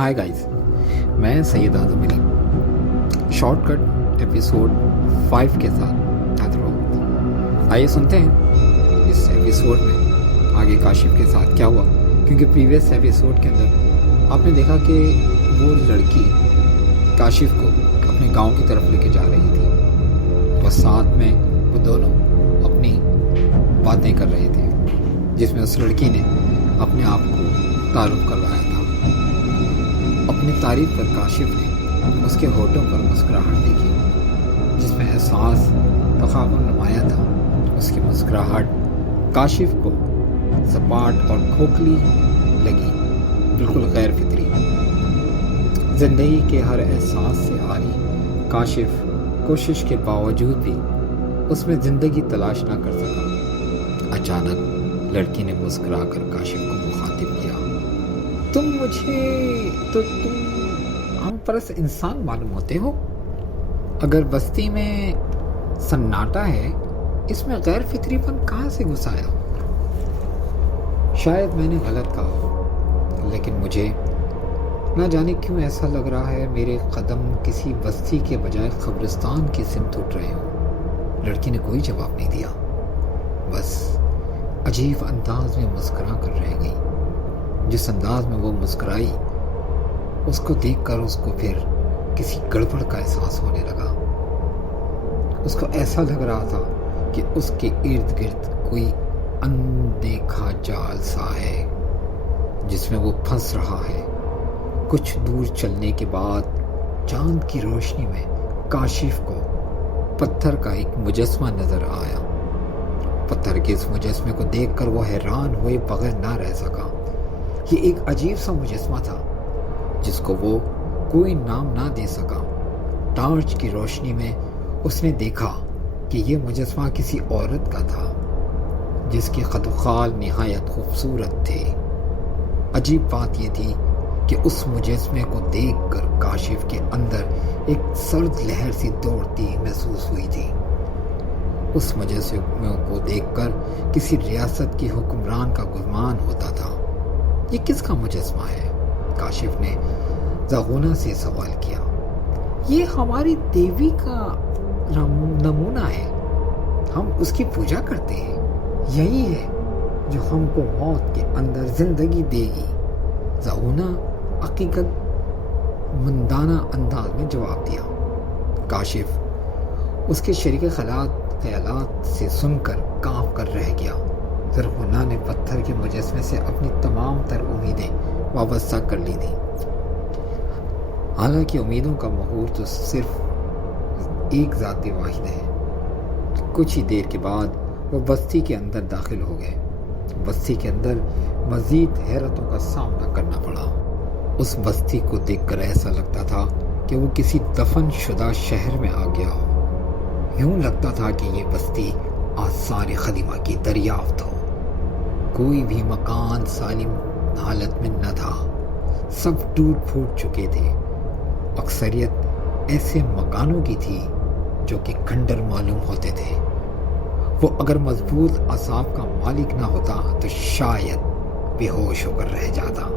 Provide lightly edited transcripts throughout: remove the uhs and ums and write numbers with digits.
Hi guys, मैं सैयद आज़म Ali shortcut episode 5 के साथ हाजिर हूँ। आइए सुनते हैं इस एपिसोड में आगे काशिफ के साथ क्या हुआ, क्योंकि प्रीवियस एपिसोड के अंदर आपने देखा कि वो लड़की काशिफ को अपने गांव की तरफ लेके जा रही थी और साथ में वो दोनों अपनी बातें कर रहे थे, जिसमें उस लड़की ने अपने आप को तारुफ करवाया था। अपनी तारीफ पर काशिफ ने उसके होठों पर मुस्कुराहट देखी, जिसमें एहसास तफावुन नुमाया था। उसकी मुस्कुराहट काशिफ को सपाट और खोखली लगी, बिल्कुल गैर फितरी। जिंदगी के हर एहसास से आरी काशिफ कोशिश के बावजूद भी उसमें ज़िंदगी तलाश ना कर सका। अचानक लड़की ने मुस्कुरा कर काशिफ को मुखातिब किया। तुम हम परस इंसान मालूम होते हो। अगर बस्ती में सन्नाटा है, इसमें गैर फितरीपन कहाँ से घुसाया? शायद मैंने गलत कहा हो, लेकिन मुझे ना जाने क्यों ऐसा लग रहा है मेरे कदम किसी बस्ती के बजाय कब्रिस्तान की सिमत उठ रहे हो। लड़की ने कोई जवाब नहीं दिया, बस अजीब अंदाज में मुस्कुरा कर रह गई। जिस अंदाज में वो मुस्कुराई, उसको देखकर उसको फिर किसी गड़बड़ का एहसास होने लगा। उसको ऐसा लग रहा था कि उसके इर्द गिर्द कोई अनदेखा जाल सा है जिसमें वो फंस रहा है। कुछ दूर चलने के बाद चांद की रोशनी में काशिफ को पत्थर का एक मुजस्मा नजर आया। पत्थर के इस मुजस्मे को देखकर वो हैरान हुए बगैर ना रह सका। ये एक अजीब सा मुजस्मा था जिसको वो कोई नाम ना दे सका। टार्च की रोशनी में उसने देखा कि ये मुजस्मा किसी औरत का था, जिसके कद-ओ-खाल निहायत खूबसूरत थे। अजीब बात ये थी कि उस मुजस्मे को देखकर काशिफ के अंदर एक सर्द लहर सी दौड़ती महसूस हुई थी। उस मुजस्मे को देखकर किसी रियासत की हुक्मरान का गुमान होता था। ये किसका मुजस्मा है? काशिफ ने ज़गूना से सवाल किया। ये हमारी देवी का नमूना है, हम उसकी पूजा करते हैं। यही है जो हमको मौत के अंदर जिंदगी देगी। ज़गूना हकीकत मंदाना अंदाज में जवाब दिया। काशिफ उसके शरीक ख्यालात से सुनकर कांप कर रह गया। ज़गूना ने पत्थर के मुजस्मे से अपनी तमाम तर उम्मीदें वाबस्ता कर ली थी। हालांकि उम्मीदों का महूर तो सिर्फ एक ज़ात वाहिद है। कुछ ही देर के बाद वो बस्ती के अंदर दाखिल हो गए। बस्ती के अंदर मज़ीद हैरतों का सामना करना पड़ा। उस बस्ती को देखकर ऐसा लगता था कि वो किसी दफन शुदा शहर में आ गया हो। यूं लगता था कि ये बस्ती आसार ख़दीमा की दरियाफ्त हो। कोई भी मकान सालिम हालत में न था, सब टूट फूट चुके थे। अक्सरियत ऐसे मकानों की थी जो कि खंडर मालूम होते थे। वो अगर मजबूत असाब का मालिक ना होता तो शायद बेहोश होकर रह जाता।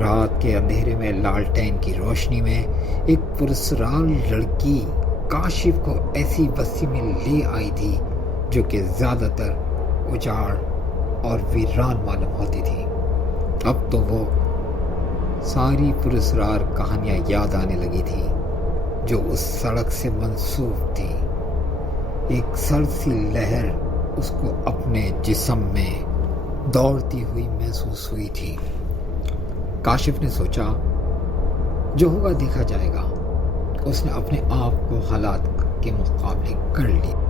रात के अंधेरे में लालटेन की रोशनी में एक पुरस्कार लड़की काशिफ को ऐसी बस्ती में ले आई थी जो कि ज़्यादातर उजाड़ और वीरान मालूम होती थी। अब तो वो सारी पुरस्कार कहानियाँ याद आने लगी थी जो उस सड़क से मंसूब थी। एक सर्द सी लहर उसको अपने जिस्म में दौड़ती हुई महसूस हुई थी। काशिफ ने सोचा, जो होगा देखा जाएगा। उसने अपने आप को हालात के मुकाबले कर लिया।